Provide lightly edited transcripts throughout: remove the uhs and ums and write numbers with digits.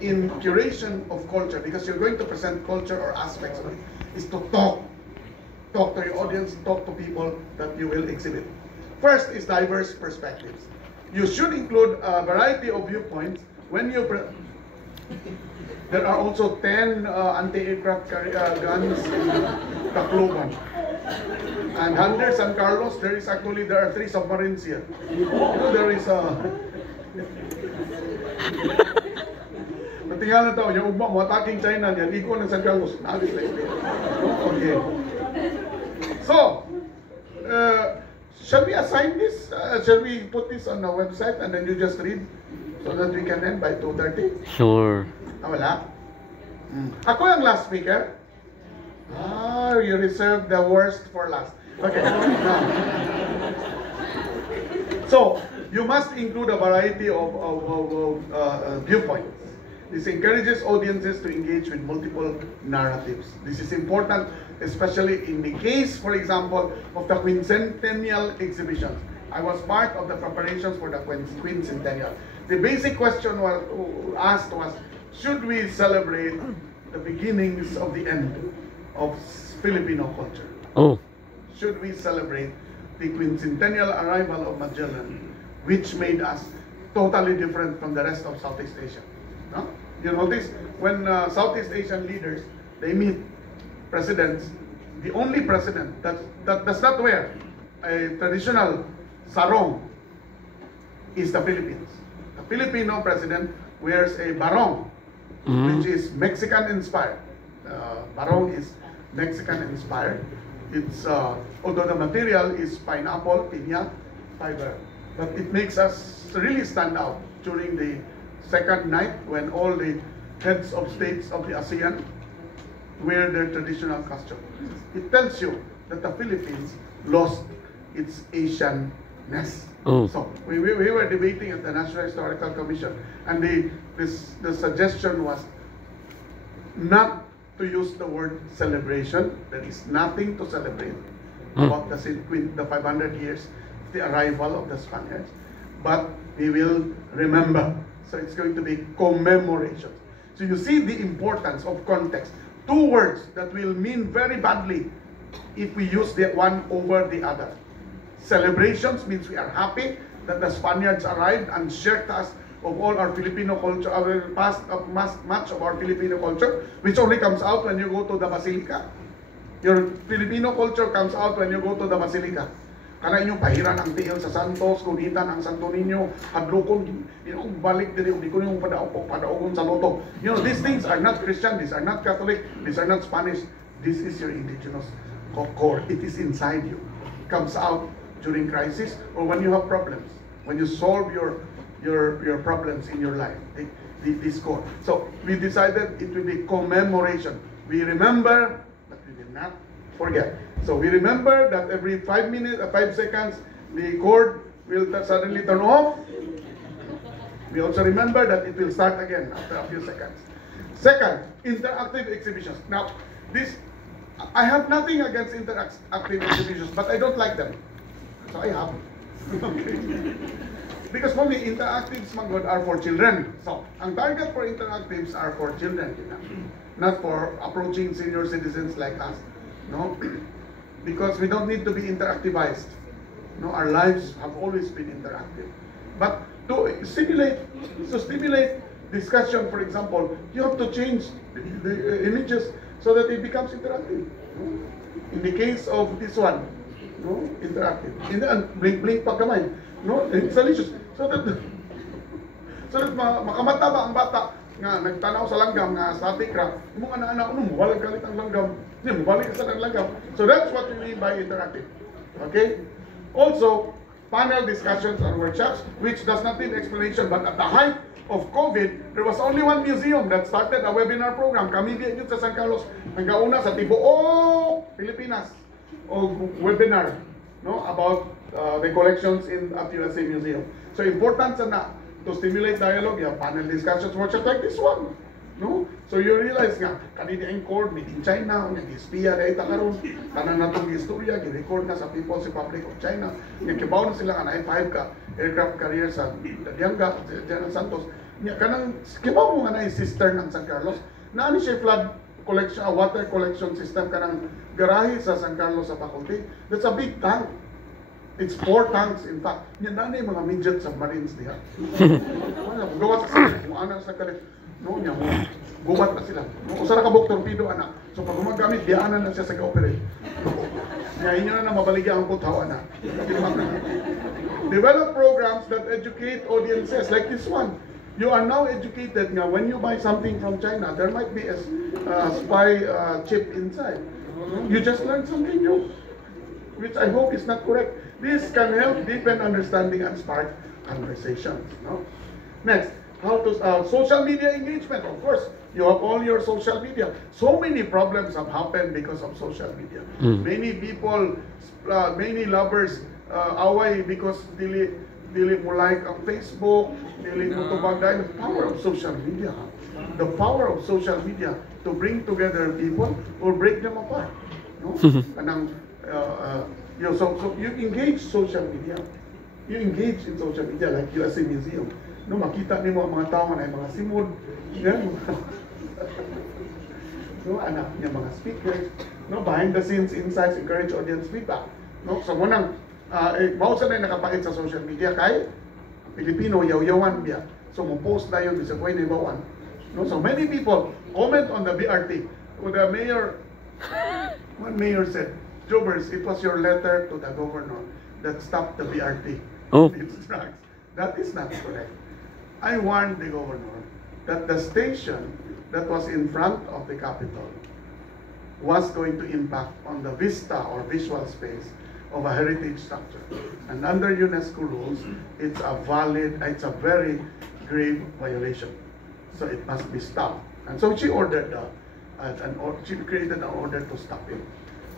in curation of culture, because you're going to present culture or aspects of it, is to talk to your audience, talk to people that you will exhibit. First is diverse perspectives. You should include a variety of viewpoints when you there are also 10 anti-aircraft guns in Tacloban. And under San Carlos, there are 3 submarines here. There is a... Natingala tao, yung ugma mo, attacking China niya, iko ng San Carlos. Okay. So, shall we assign this? Shall we put this on the website and then you just read so that we can end by 2:30? Sure. Wala? Ako yung last speaker. You reserved the worst for last. Okay. So, you must include a variety of viewpoints. This encourages audiences to engage with multiple narratives. This is important, especially in the case, for example, of the quincentennial exhibitions. I was part of the preparations for the quincentennial. The basic question asked was, should we celebrate the beginnings of the end of Filipino culture? Oh. Should we celebrate the quincentennial arrival of Magellan, which made us totally different from the rest of Southeast Asia? No? You notice when Southeast Asian leaders, they meet presidents, the only president that does not wear a traditional sarong is the Philippines. The Filipino president wears a barong, which is Mexican-inspired. Barong is Mexican-inspired. It's although the material is pineapple, piña fiber, but it makes us really stand out during the second night when all the heads of states of the ASEAN wear their traditional costume. It tells you that the Philippines lost its Asian-ness. So we were debating at the National Historical Commission, and the suggestion was not to use the word celebration. There is nothing to celebrate about the 500 years of the arrival of the Spaniards, but we will remember. So it's going to be commemoration. So you see the importance of context. 2 words that will mean very badly if we use the one over the other. Celebrations means we are happy that the Spaniards arrived and shared us of all our Filipino culture, much of our Filipino culture, which only comes out when you go to the Basilica. Your Filipino culture comes out when you go to the Basilica. Kana inyong pahiran ang tiil sa Santos, kunitan ang Santo Niño, hadlokon, balik diri, hindi ko niyong padaogon sa loto. You know, these things are not Christian, these are not Catholic, these are not Spanish. This is your indigenous core. It is inside you. It comes out during crisis or when you have problems. When you solve your problems in your life. This core. So we decided it will be commemoration. We remember, but we will not forget. So we remember that every 5 seconds, the cord will suddenly turn off. We also remember that it will start again after a few seconds. Second, interactive exhibitions. Now, I have nothing against interactive exhibitions, but I don't like them. So I have. Okay. Because for me, interactives are for children. So, ang target for interactives are for children, not for approaching senior citizens like us. No, because we don't need to be interactivized. No, our lives have always been interactive. But to stimulate discussion, for example, you have to change the images so that it becomes interactive. In the case of this one, no, interactive. Blink pa kamay. No, installations. So that makamata ba ang bata nga nagtanaw sa langgam nga static craft, imong anak-anak walang galit ang langgam, mubalik sa langgam. So that's what we mean by interactive. Okay? Also, panel discussions and workshops, which does not need explanation, but at the height of COVID, there was only one museum that started a webinar program. Kami dito sa San Carlos, hanggauna sa Tibuok, Pilipinas, o webinar, no, about the collections at USA Museum. So important na to stimulate dialogue, you have panel discussions, workshops like this one. No? So you realize nga, kanina ang cord, made in China, nag-espiya na itakaroon, tanan na itong istorya, gi-record na sa People's Republic of China, nagkibaw na sila ka na 5 ka aircraft carrier sa Dalianga, General Santos, Kanang kibaw mo nga na cistern ng San Carlos. Naani siya flood collection, water collection system kanang garahe sa San Carlos sa faculty. That's a big tank. It's 4 tanks in fact. Yan na yung mga midget submarines diha. Gawa sa sila, kung ano sa kalit. No, niya mo. Gumat na sila. Usa ra ka buk torpedo ana. So pag gumagamit dianan na siya sa ga-operate. Nga inyo na mabaligya ang puthaw ana. Develop programs that educate audiences like this one. You are now educated nga when you buy something from China, there might be a spy chip inside. You just learned something new, which I hope is not correct. This can help deepen understanding and spark conversations. No? Next, how to social media engagement. Of course, you have all your social media. So many problems have happened because of social media. Many people, many lovers away because dili mo like ang Facebook, dili mo tubagay. The power of social media. The power of social media to bring together people or break them apart. No? Kanang so you engage social media. You engage in social media like USA Museum. No, makita nimo ang mga tao na mga simod. Yan. No, anak niya mga speakers. No, behind the scenes insights, encourage audience feedback. No, so munang mao sa na nakapait sa social media kay Pilipino yaw-yawan biya. So mo post na yun bisag way nibawan. No, so many people comment on the BRT. When the mayor, one mayor said, Jobers, it was your letter to the governor that stopped the BRT. Oh. It's drugs. That is not correct. I warned the governor that the station that was in front of the Capitol was going to impact on the vista or visual space of a heritage structure. And under UNESCO rules, it's a very grave violation. So it must be stopped. And so she ordered, she created an order to stop it.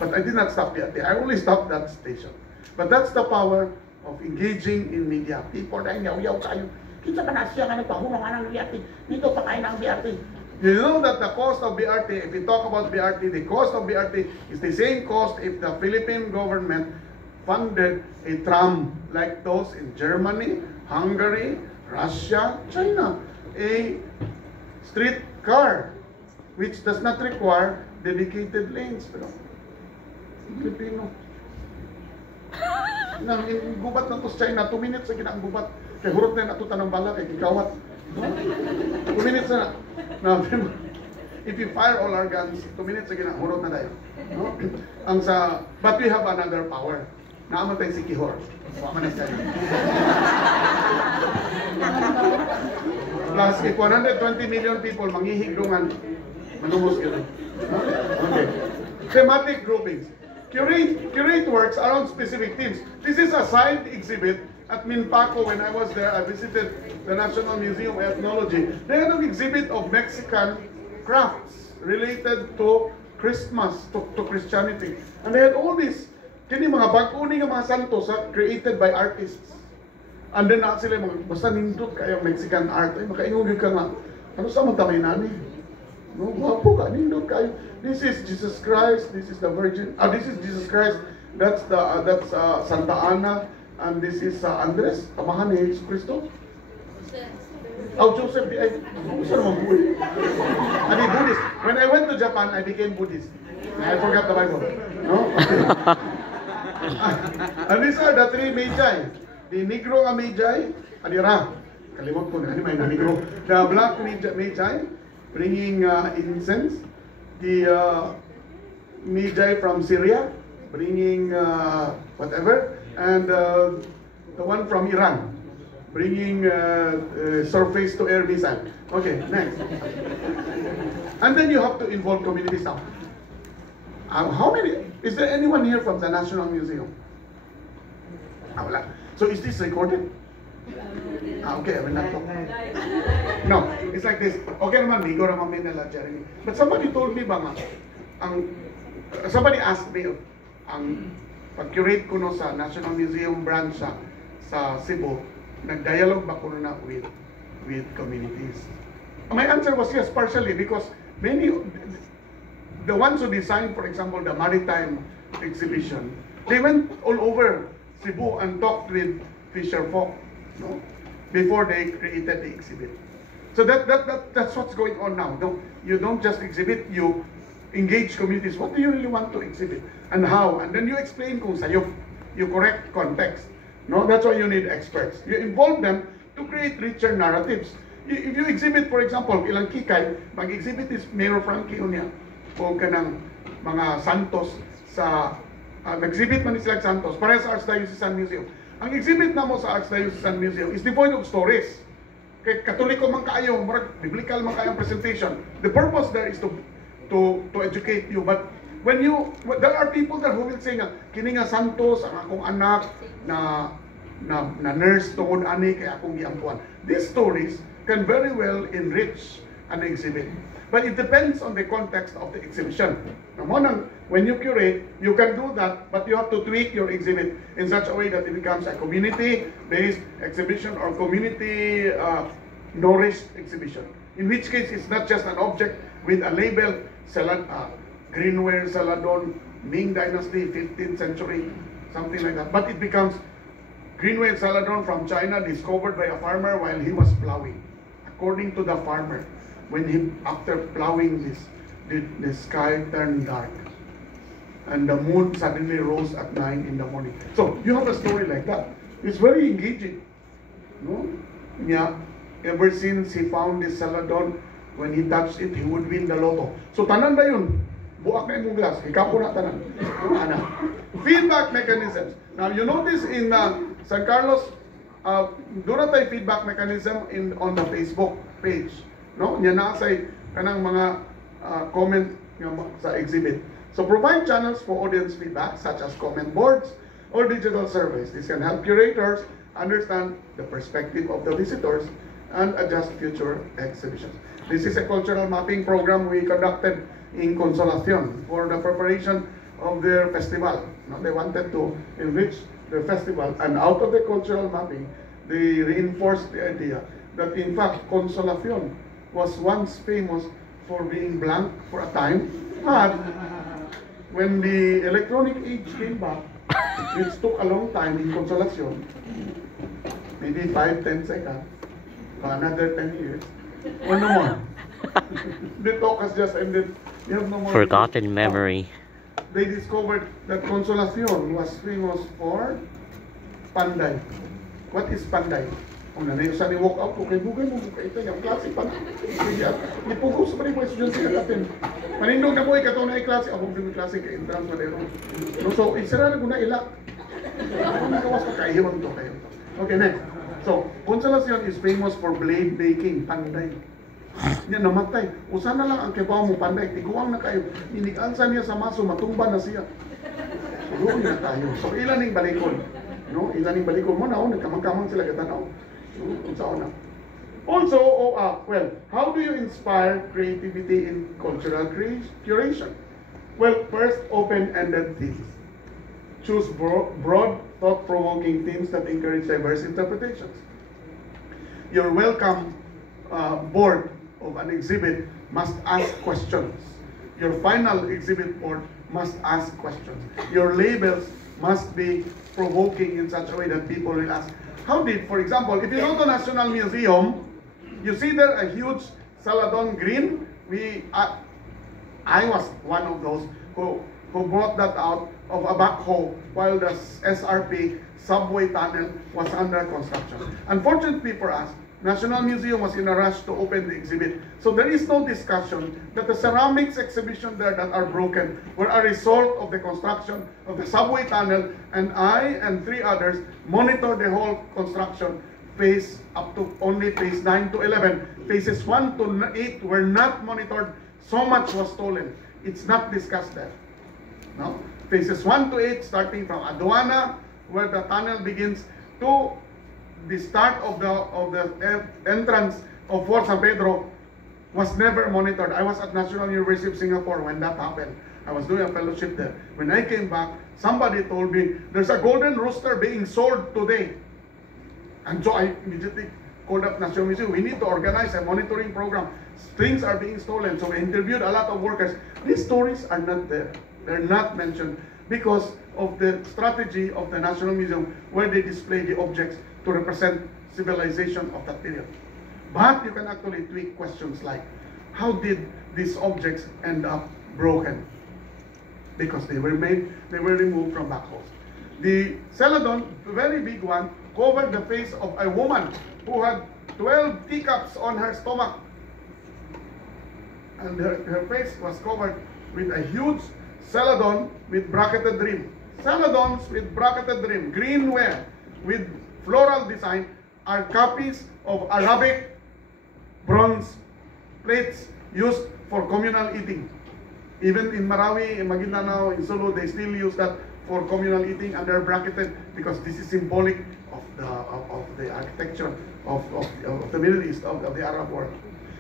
But I did not stop yet. I only stopped that station. But that's the power of engaging in media. People na yaw-yaw kayo. Kita pa na siya nga nagpahunong ng BRT. Dito pa kayo ng BRT. You know that the cost of BRT, if we talk about BRT, the cost of BRT is the same cost if the Philippine government funded a tram like those in Germany, Hungary, Russia, China. A street car which does not require dedicated lanes. Pero Filipino. Nang gubat na to sa China, 2 minutes sa ginang gubat. Kay hurot na nato tanong bala kay gikawat. 2 minutes na. No, if you fire all our guns, 2 minutes sa ginang hurot na dayo. No? Ang sa but we have another power. Naaman tayo si Kihor. Wa man sa Plus, if 120 million people manghihigdungan, manumos yun. Okay. Thematic groupings. Curate works around specific themes. This is a side exhibit at Minpaco. When I was there, I visited the National Museum of Ethnology. They had an exhibit of Mexican crafts related to Christmas, to Christianity. And they had all these, kini mga bag-uni nga mga santos created by artists. And then sila mga, basta nindot kayo Mexican art, ay makaingon ka nga, ano sa mga tamay nani? No, wapo ka, nindot kayo. This is Jesus Christ, this is the Virgin, this is Jesus Christ, that's Santa Ana, and this is Andres, kamahan ni Jesus Cristo. Joseph, saan naman buhay? Ani Buddhist. When I went to Japan, I became Buddhist. I forgot the Bible. No? And these are the 3 Magi. The Negro nga Magi, adira, kalimot ko na, may Negro. The Black Magi, bringing incense. The Magi from Syria, bringing whatever. And the one from Iran, bringing surface-to-air missile. Okay, next. And then you have to involve community staff. How many? Is there anyone here from the National Museum? Wala. So is this recorded? Okay, I will not talk. No, it's like this. Okay naman, Migo naman may nala, Jeremy. But somebody told me ba nga, somebody asked me, ang pag-curate ko no sa National Museum branch sa Cebu, nag-dialogue ba ko na with communities? My answer was yes, partially, because many, the ones who designed, for example, the maritime exhibition, they went all over Cebu and talked with fisher folk, no? Before they created the exhibit. So that's what's going on now. No, you don't just exhibit, you engage communities. What do you really want to exhibit? And how? And then you explain kung sayo. You correct context. No, that's why you need experts. You involve them to create richer narratives. If you exhibit, for example, ilang kikay, mag-exhibit is Mayor Frankie Unya o kanang mga santos sa nag-exhibit man sila santos para sa Archdiocesan Museum. Ang exhibit na mo sa Archdiocesan Museum is devoid of stories. Kay Katoliko man kaayo, biblical man kayong presentation. The purpose there is to educate you. But when there are people there who will say nga, kini nga santos, ang akong anak na nurse tungod ani kay akong giampuan. These stories can very well enrich an exhibit. But it depends on the context of the exhibition. When you curate, you can do that, but you have to tweak your exhibit in such a way that it becomes a community-based exhibition or community-nourished exhibition. In which case, it's not just an object with a label, Greenware, Saladon, Ming Dynasty, 15th century, something like that. But it becomes Greenware Saladon from China, discovered by a farmer while he was plowing. According to the farmer, after plowing the sky turned dark and the moon suddenly rose at 9 in the morning. So you have a story like that. It's very engaging. No? Yeah. Ever since he found this Saladon, when he touched it, he would win the lotto. So tanan ba yun? Buak na imong glass. Hikapo na tanan. Feedback mechanisms. Now you notice in San Carlos, doon tayo feedback mechanism on the Facebook page. No? Yan na say kanang mga comment sa exhibit. So provide channels for audience feedback such as comment boards or digital surveys. This can help curators understand the perspective of the visitors and adjust future exhibitions. This is a cultural mapping program we conducted in Consolacion for the preparation of their festival. No? They wanted to enrich the festival, and out of the cultural mapping, they reinforced the idea that in fact Consolacion was once famous for being blank for a time, but when the electronic age came back, which took a long time in Consolacion, maybe 5-10 seconds, another 10 years, or no more. The talk has just ended. You have no more. Forgotten memory. They discovered that Consolacion was famous for Panday. What is Panday? Kung nanayusan ni walk out ko, kay Bugay mo, kay ito yung klase pa na. Ipugos pa rin mo estudyante ka natin. Manindog na po, ikaw na klase, abong din klase, kay entrance mo na yun. So, isara na ko na ilak. Kung nakawas pa, kaihiwan to kayo. Okay, next. So, Consolacion is famous for blade making, Panday. Yan, namatay. Usa na lang ang kibaw mo, Panday. Tiguang na kayo. Inigansa niya sa maso, matumba na siya. Suruhin na tayo. So, ilan yung balikon? No? Ilan yung balikon mo na, nagkamang-kamang sila katanaw. Also, well, how do you inspire creativity in cultural curation? Well, first, open-ended themes. Choose broad, thought-provoking themes that encourage diverse interpretations. Your welcome board of an exhibit must ask questions. Your final exhibit board must ask questions. Your labels must be provoking in such a way that people will ask, how did, for example, if you go to National Museum, you see there a huge Saladon green. I was one of those who brought that out of a backhoe while the SRP subway tunnel was under construction. Unfortunately for us, National Museum was in a rush to open the exhibit. So there is no discussion that the ceramics exhibition there that are broken were a result of the construction of the subway tunnel, and I and 3 others monitored the whole construction phase up to only phase 9 to 11. Phases 1 to 8 were not monitored. So much was stolen. It's not discussed there. No? Phases 1 to 8 starting from Aduana, where the tunnel begins, to the start of the entrance of Fort San Pedro was never monitored. I was at National University of Singapore when that happened. I was doing a fellowship there. When I came back, somebody told me, there's a golden rooster being sold today. And so I immediately called up National Museum. We need to organize a monitoring program. Things are being stolen. So we interviewed a lot of workers. These stories are not there. They're not mentioned because of the strategy of the National Museum, where they display the objects to represent civilization of that period. But you can actually tweak questions like, how did these objects end up broken? Because they were removed from black holes. The Celadon, the very big one, covered the face of a woman who had 12 teacups on her stomach. And her face was covered with a huge Celadon with bracketed rim. Celadons with bracketed rim, greenware with floral design, are copies of Arabic bronze plates used for communal eating. Even in Marawi, in Maguindanao, in Sulu, they still use that for communal eating, and they're bracketed because this is symbolic of the architecture of the Middle East, of the Arab world.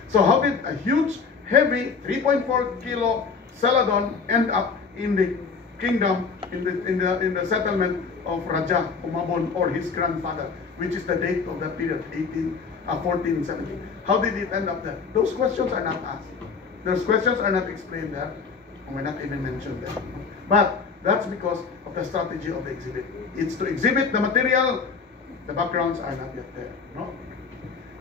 So how did a huge, heavy 3.4 kilo Celadon end up in the kingdom, in the settlement of Raja Umabon, or his grandfather, which is the date of that period, 1470? How did it end up there? Those questions are not asked. Those questions are not explained there, and we're not even mentioned there. But that's because of the strategy of the exhibit. It's to exhibit the material, the backgrounds are not yet there. No?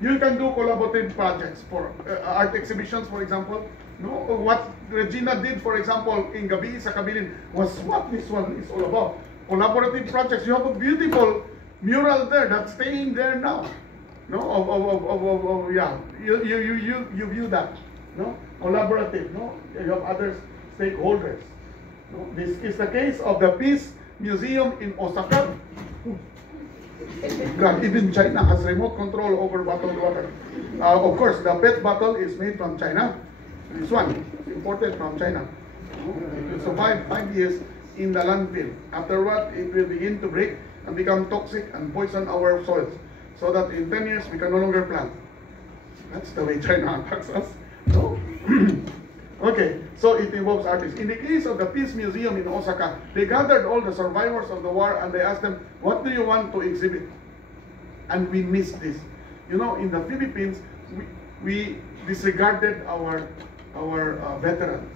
You can do collaborative projects for art exhibitions, for example. No, what Regina did, for example, in Gabi sa Kabilin was what this one is all about. Collaborative projects. You have a beautiful mural there that's staying there now. No, yeah. You view that. No, collaborative. No, you have other stakeholders. No? This is the case of the Peace Museum in Osaka. God, even China has remote control over bottled water. Of course, the PET bottle is made from China. This one is imported from China. It will survive 5 years in the landfill. Afterward, it will begin to break and become toxic and poison our soils, so that in 10 years we can no longer plant. That's the way China attacks us. No? Okay, so it involves artists. In the case of the Peace Museum in Osaka, they gathered all the survivors of the war and they asked them, what do you want to exhibit? And we missed this. You know, in the Philippines, we disregarded our veterans.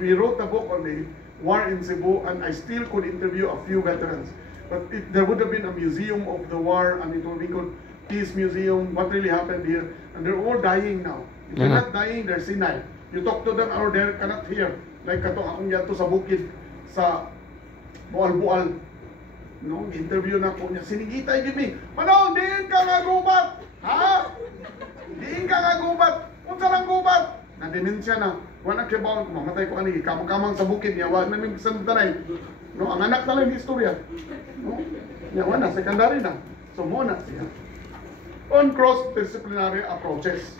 We wrote a book on the war in Cebu, and I still could interview a few veterans. But there would have been a museum of the war, and it would be called Peace Museum, what really happened here. And they're all dying now. If they're not dying, they're senile. You talk to them, or they cannot hear. Like kato akong yato sa bukid, sa Bual-Bual. No, interview na po niya. Sinigitay gimi. Manong, diin ka nga gubat! Ha? Diin ka nga gubat! Unsa lang gubat? Na-demensya na. Wala kibaw, mamatay ko ani. Kamang-kamang sa bukid niya. Wala namin santanay. No, ang anak na lang istorya. No? Yan, wala, secondary na. So, muna siya. On cross-disciplinary approaches.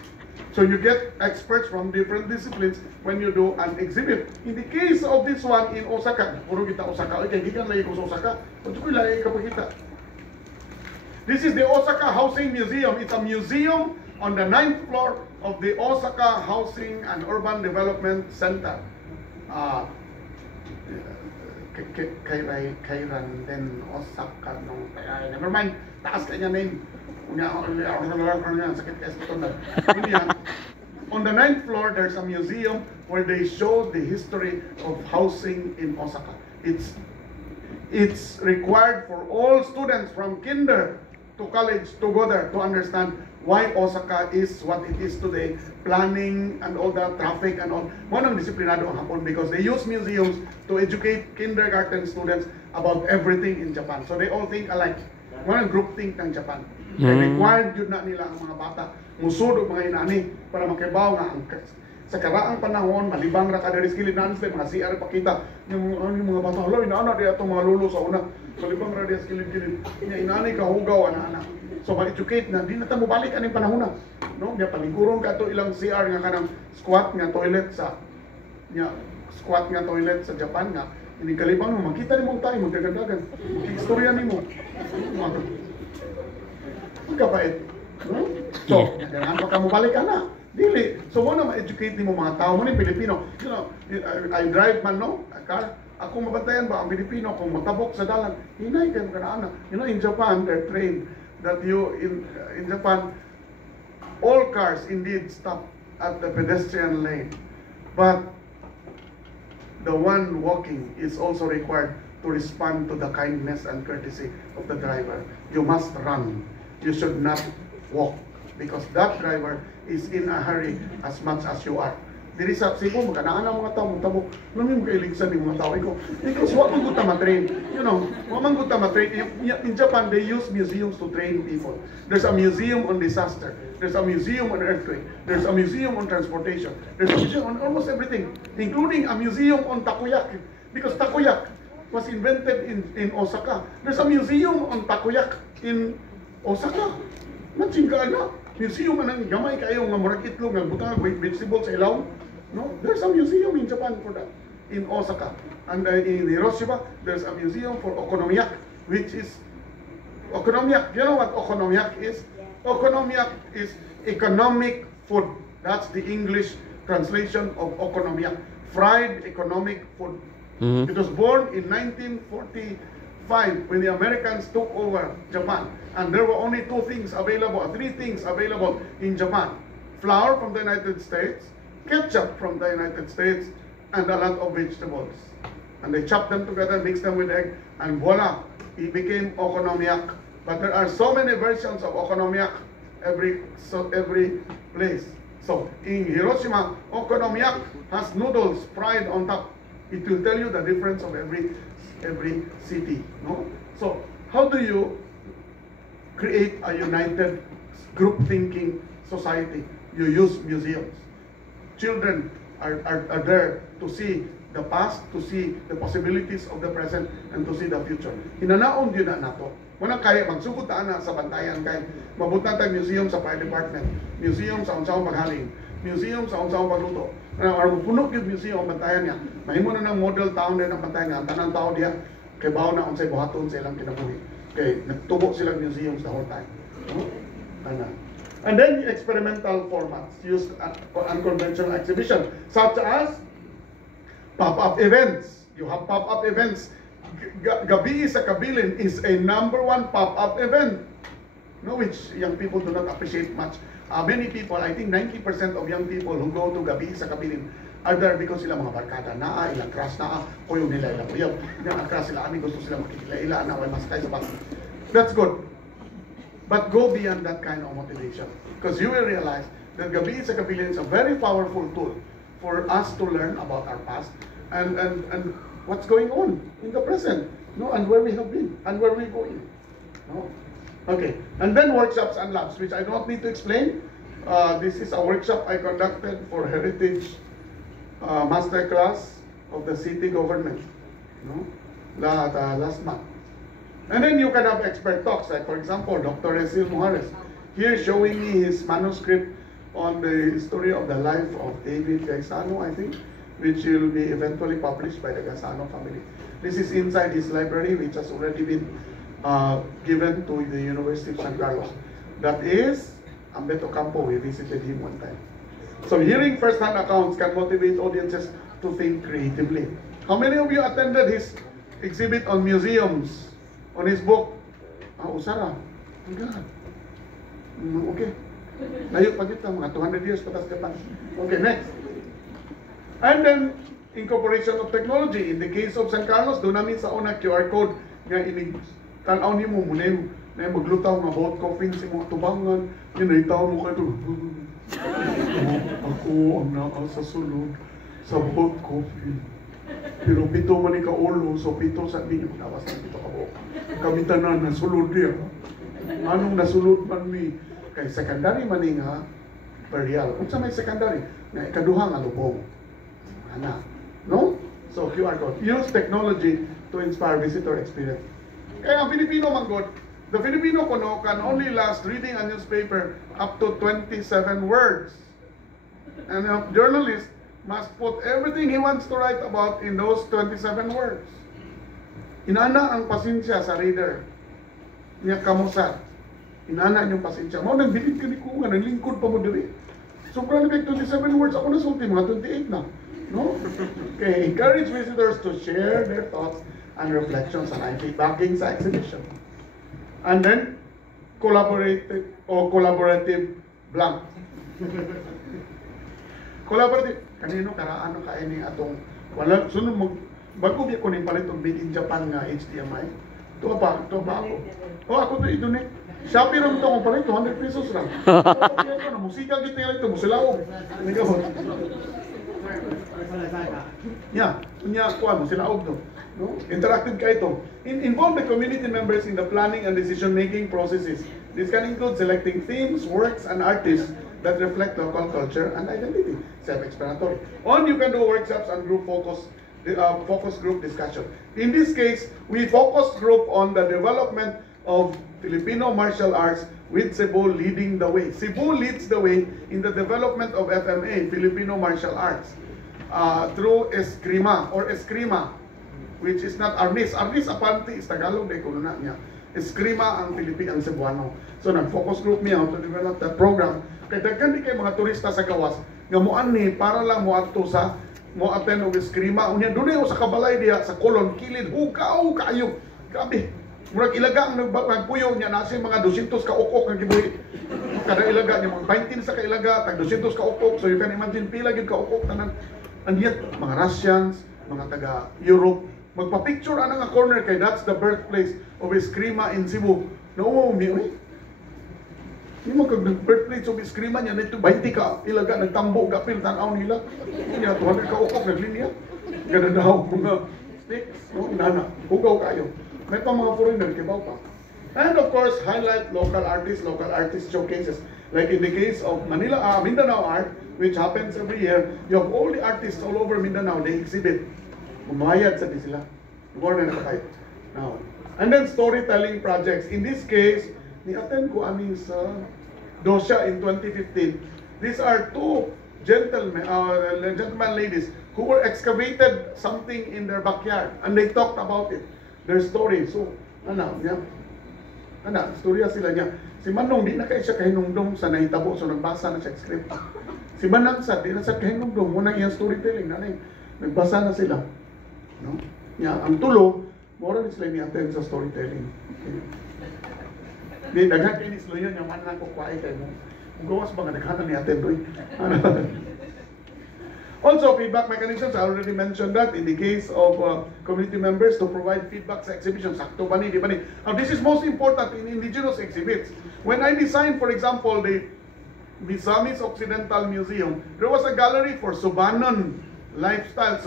So you get experts from different disciplines when you do an exhibit. In the case of this one in Osaka, puro kita Osaka. Okay, gikan lagi ko sa Osaka. Pwede ko lagi kapag This is the Osaka Housing Museum. It's a museum on the 9th floor of the Osaka Housing and Urban Development Center. Kairan then Osaka. No, never mind. Taas kanya name. On the 9th floor, there's a museum where they show the history of housing in Osaka. It's required for all students from kinder to college to go there to understand why Osaka is what it is today, planning and all that, traffic and all. One of disciplinado ang hapon because they use museums to educate kindergarten students about everything in Japan. So they all think alike. One group think ng Japan. Required yun na nila ang mga bata musud og mga inani para makibaw nga ang sa karaang panahon malibang ra kada skilled na sila mga CR pakita yung mga bata hala inaana di atong mga lolo sa una malibang ra dia skilled nya inani ka hugaw ana so ma-educate na di na ta mo balik aning panahon na no nya paliguron ka to ilang CR nga kanang squat nga toilet sa Japan nga ini kalibang mo makita nimo tayo magdagan istorya nimo magkapait. No? So, ganaan pa ka mo balik ka na. Dili. So, mo na ma-educate ni mo mga tao. Mo ni Pilipino. You know, I drive man, no? A car. Ako mabantayan ba ang Pilipino kung matabok sa dalan? Hinay kayo kanaan. You know, in Japan, they're trained that in Japan, all cars indeed stop at the pedestrian lane. But the one walking is also required to respond to the kindness and courtesy of the driver. You must run. You should not walk because that driver is in a hurry as much as you are. Diri sa Cebu, magkanaan ang mga tao, magtabok, namin magkailigsan ng mga tao. Because what man guta matrain? You know, what man guta matrain? In Japan, they use museums to train people. There's a museum on disaster. There's a museum on earthquake. There's a museum on transportation. There's a museum on almost everything, including a museum on takoyak. Because takoyak was invented in Osaka. There's a museum on takoyak in Osaka. Matchingkaan na. Museum man ang gamay kayo nga murag itlog nga butang vegetable sa ilaw. No, there's a museum in Japan for that, in Osaka. And in Hiroshima, there's a museum for okonomiyaki, which is okonomiyaki. You know what okonomiyaki is? Okonomiyaki is economic food. That's the English translation of okonomiyaki. Fried economic food. It was born in 1945 when the Americans took over Japan. And there were only three things available in Japan. Flour from the United States, ketchup from the United States, and a lot of vegetables. And they chopped them together, mixed them with egg, and voila, it became okonomiyaki. But there are so many versions of okonomiyaki every place. So in Hiroshima, okonomiyaki has noodles fried on top. It will tell you the difference of every city. No? So how do you create a united group thinking society? You use museums. Children are there to see the past, to see the possibilities of the present, and to see the future. Hinanaon yun na nato. Wala kaya magsugod na sa bantayan kay mabutan tag museum sa fire department, museum sa unsawang paghaling, museum sa unsawang pagluto. Or puno gyud museum ang bantayan niya. Mahimo na ng model town din ang bantayan niya. Ang tanang tao diya kay bawo na unsay buhaton sa ilang kinabuhi. Kay nagtubo sila museum sa whole time. No? And then experimental formats used for unconventional exhibition, such as pop-up events. You have pop-up events. Gabi sa Kabilin is a #1 pop-up event, no, which young people do not appreciate much. Many people, I think 90% of young people who go to Gabi sa Kabilin are there because sila mga barkada na, ilang crush na, o yung nila ilang kuyaw. Yung crush sila, gusto sila makikila na, mas kaya sa bus. That's good. But go beyond that kind of motivation, because you will realize that Gabi sa Kabilin is a very powerful tool for us to learn about our past and what's going on in the present, no, and where we have been and where we're going. No? Okay, and then workshops and labs, which I don't need to explain. This is a workshop I conducted for Heritage Master Class of the city government, no, last month. And then you can have expert talks, like for example, Dr. Resil Muhares, here showing me his manuscript on the history of the life of David Gaisano, I think, which will be eventually published by the Gaisano family. This is inside his library, which has already been given to the University of San Carlos. That is Ambeto Campo. We visited him one time. So hearing first-hand accounts can motivate audiences to think creatively. How many of you attended his exhibit on museums, on his book? Usara. Oh God. Okay. Layo pa dito, mga 200 years patas Japan. Okay, next. And then, incorporation of technology. In the case of San Carlos, doon namin sa una QR code nga tanaw ni mo muna na maglutaw nga boat coffin sa mga tubangan. Inaitaw mo kayo. Ako ang naa sa sulod sa boat coffin. Pero pito man ika-ulo, so pito sa ninyo. Nawas na pito ka po. Kami tanan na sulod niya. Anong nasulod man mi? Kay secondary man nga burial. Kung sa may secondary, nga ikaduha nga lubong. Ana. No? So QR code. Use technology to inspire visitor experience. Kaya ang Filipino manggod, the Filipino kuno can only last reading a newspaper up to 27 words. And a journalist must put everything he wants to write about in those 27 words. Inana ang pasensya sa reader. Niya kamusa. Inana niyong pasensya. Mao nang bilit ka ni ko nga naglingkod pa mo diri. Sobrang nag 27 words ako na sulti mga 28 na. No? Okay, encourage visitors to share their thoughts and reflections on IP banking sa exhibition. And then, collaborative blank. Collaborative. Kanino karaano ka ini atong wala sunod bago biya ko ning palit og made in Japan nga HDMI. Tuwa pa ako. Oh, ako to i-donate. Shopee ram to ko pala 200 pesos lang. Kaya na musika gid nila ito, musilaog. Yeah, kunya kuan musilaog to. No? Interactive ka ito. Involve the community members in the planning and decision-making processes. This can include selecting themes, works, and artists that reflect local culture and identity. Self-explanatory. You can do workshops and group focus group discussion. In this case, we focus group on the development of Filipino martial arts with Cebu leading the way. Cebu leads the way in the development of FMA, Filipino martial arts, through Eskrima or Eskrima, which is not Arnis. Arnis apante is Tagalog, de kuno na niya. Eskrima ang Filipino ang Cebuano. So nag-focus group niya to develop that program. Kaya daghan di kay mga turista sa gawas nga moan ni para lang moadto sa mo attend og Eskrima. Unya dunay sa kabalay diha sa Colon kilid hugaw kaayo. Grabe. Murag ilaga ang nagpuyo niya na mga 200 ka ukok nga gibuhi. Kada ilaga niya mga 20 sa ka ilaga, tag 200 ka ukok. So you can imagine pila gid ka ukok tanan. And yet mga Russians, mga taga Europe magpa-picture ana nga corner kay that's the birthplace of Eskrima in Cebu. No, mi oy. Ni mo kag birthplace of Eskrima niya nito 20 ka ilaga nagtambo gapil tan-aw nila. Niya 200 ka ukok naglinya. Ganda daw mga sticks, no nana. Hugaw kayo. May pa mga foreigner kibaw pa. And of course, highlight local artist showcases. Like in the case of Mindanao Art, which happens every year, you have all the artists all over Mindanao, they exhibit. Umayad sa di sila. More na nakapay. Now, and then storytelling projects. In this case, ni-attend ko ani sa Dosha in 2015. These are two gentlemen ladies who were excavated something in their backyard and they talked about it. Their story. So, storya sila niya. Si Manong, di na kayo siya kahinungdong sa nahitabo. So, nagbasa na siya script. Si Manang sa, di na siya kahinungdong. Muna iyang storytelling. Nagbasa na sila. No? Ang tulo, mora ni sila ni-attend sa storytelling. Di, daghan kayo ni sila yun. Yung man lang kukwai kayo mo. Kung gawas ba nga, naghanan ni-attend doon. Also, feedback mechanisms, I already mentioned that in the case of community members to provide feedback sa exhibitions. Sakto ba ni, di ba ni? Now, this is most important in indigenous exhibits. When I designed, for example, the Misamis Occidental Museum, there was a gallery for Subanon lifestyle.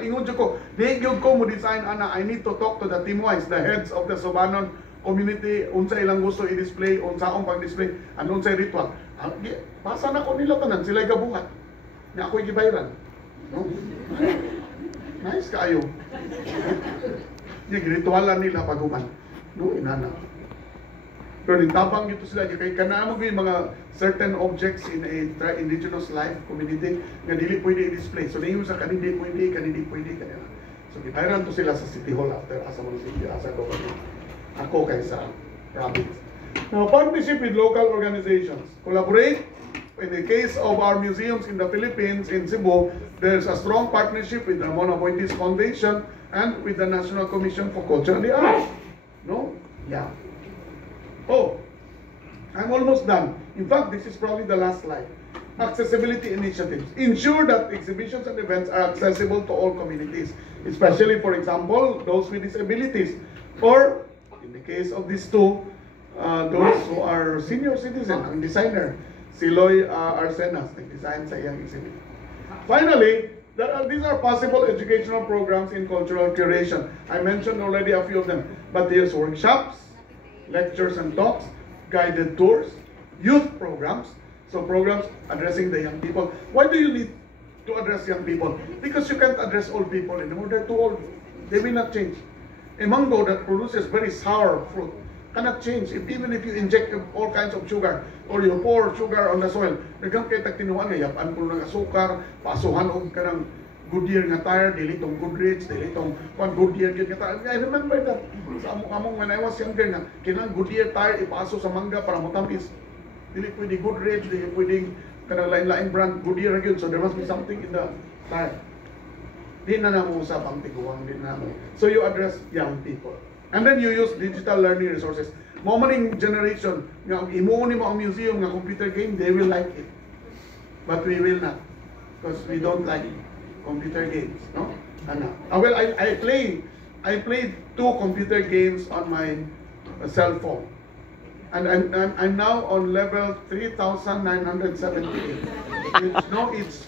Ingon dyan ko, di ko mo design, I need to talk to the Timoys, the heads of the Subanon community, unsa ilang gusto i-display, unsa akong pag-display, and unsa ritual. Basa na ko nila tanan, sila gabuhat. Nga ako'y gibayran. No? Nice kaayo. Yung ritualan nila pag-uman. No, inana. Pero nagtabang dito sila. Kaya kanamog yung mga certain objects in a indigenous life community nga dili pwede i-display. So naingon sa kanindi pwede. Kanina. So gibayran to sila sa City Hall after asa municipio, asa government. Ako kay sa province. Now, partnership with local organizations. Collaborate. In the case of our museums in the Philippines, in Cebu, there's a strong partnership with the Ramon Aboitiz Foundation and with the National Commission for Culture and the Arts. No? Yeah. Oh, I'm almost done. In fact, this is probably the last slide. Accessibility initiatives. Ensure that exhibitions and events are accessible to all communities, especially, for example, those with disabilities. Or, in the case of these two, those who are senior citizens and designer. Siloy Arsenas, nag-design sa iyang exhibit. Finally, these are possible educational programs in cultural curation. I mentioned already a few of them, but there's workshops, lectures and talks, guided tours, youth programs, so programs addressing the young people. Why do you need to address young people? Because you can't address old people anymore. They're too old. They will not change. A mango that produces very sour fruit cannot change even if you inject all kinds of sugar or you pour sugar on the soil. Daghang kay tagtinuan nga yapan puno ng asukar, pasuhan og kanang Goodyear nga tire, dili tong Goodrich, dili tong Goodyear nga tire. I remember that sa among when I was younger nga kinang Goodyear tire ipaso sa mangga para motamis. Dili pwede Goodrich, dili pwede kanang lain-lain brand Goodyear gyud. So there must be something in the tire. Di na namo usab ang tiguang din namo. So you address young people. And then you use digital learning resources. Mo maning generation nga imo ni mo ang museum nga computer game, they will like it. But we will not, because we don't like computer games, no? Well, I play I played 2 computer games on my cell phone. And I'm now on level 3,978. It's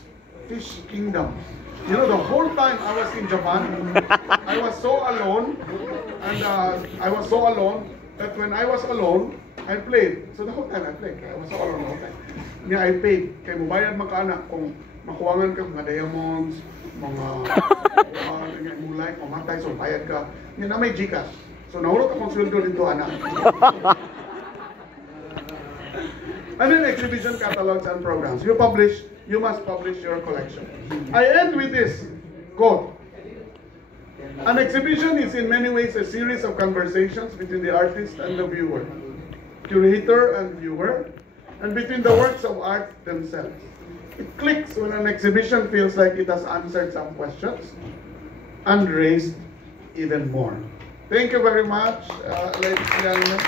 Fish Kingdom. You know, the whole time I was in Japan, I was so alone, and I was so alone that when I was alone, I played. So the whole time I played. I was so alone the whole time. I paid. Kaya mubayad makaanak kung makuwangan ka mga diamonds, mga mulay, pamatay, so bayad ka. Yan na may Gcash. So nahulog akong sweldo dito, anak. And then exhibition catalogs and programs. You must publish your collection. I end with this quote. An exhibition is in many ways a series of conversations between the artist and the viewer, curator and viewer, and between the works of art themselves. It clicks when an exhibition feels like it has answered some questions and raised even more. Thank you very much, ladies and gentlemen.